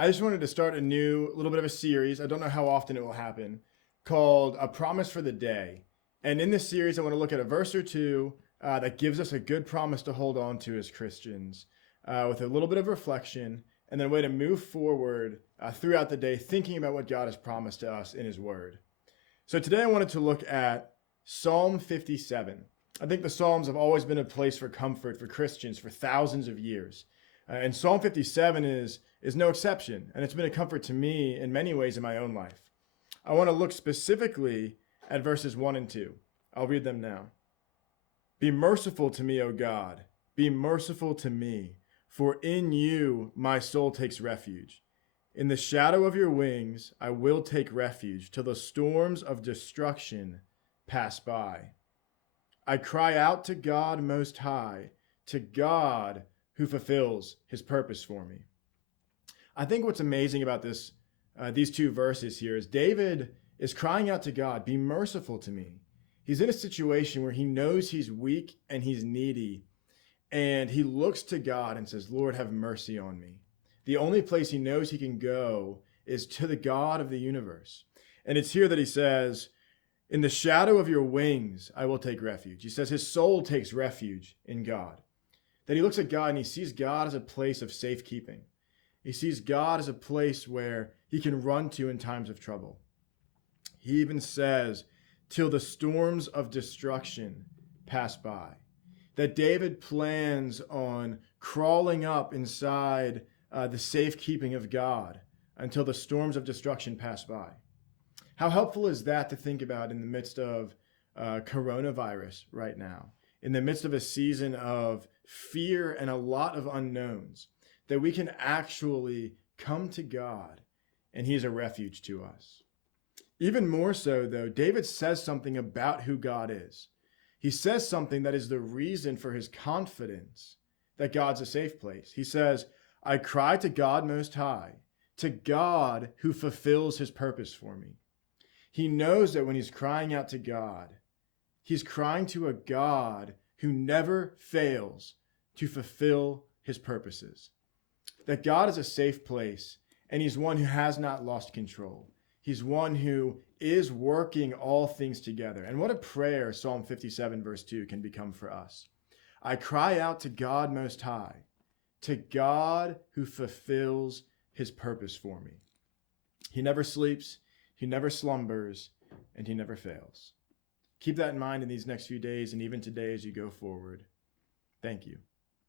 I just wanted to start a little bit of a series. I don't know how often it will happen, called A Promise for the Day. And in this series, I want to look at a verse or two that gives us a good promise to hold on to as Christians, with a little bit of reflection, and then a way to move forward throughout the day, thinking about what God has promised to us in His Word. So today I wanted to look at Psalm 57. I think the Psalms have always been a place for comfort for Christians for thousands of years. And Psalm 57 is no exception, and it's been a comfort to me in many ways in my own life. I want to look specifically at verses 1 and 2. I'll read them now. Be merciful to me, O God. Be merciful to me, for in you my soul takes refuge. In the shadow of your wings I will take refuge till the storms of destruction pass by. I cry out to God Most High, to God who fulfills His purpose for me. I think what's amazing about these two verses here is David is crying out to God, be merciful to me. He's in a situation where he knows he's weak and he's needy, and he looks to God and says, Lord, have mercy on me. The only place he knows he can go is to the God of the universe. And it's here that he says, in the shadow of your wings, I will take refuge. He says his soul takes refuge in God. That he looks at God and he sees God as a place of safekeeping. He sees God as a place where he can run to in times of trouble. He even says, till the storms of destruction pass by. That David plans on crawling up inside the safekeeping of God until the storms of destruction pass by. How helpful is that to think about in the midst of coronavirus right now, in the midst of a season of fear and a lot of unknowns, that we can actually come to God and He is a refuge to us. Even more so, though, David says something about who God is. He says something that is the reason for his confidence that God's a safe place. He says, I cry to God Most High, to God who fulfills His purpose for me. He knows that when he's crying out to God, he's crying to a God who never fails to fulfill His purposes. That God is a safe place, and He's one who has not lost control. He's one who is working all things together. And what a prayer Psalm 57 verse 2 can become for us. I cry out to God Most High, to God who fulfills His purpose for me. He never sleeps, He never slumbers, and He never fails. Keep that in mind in these next few days and even today as you go forward. Thank you.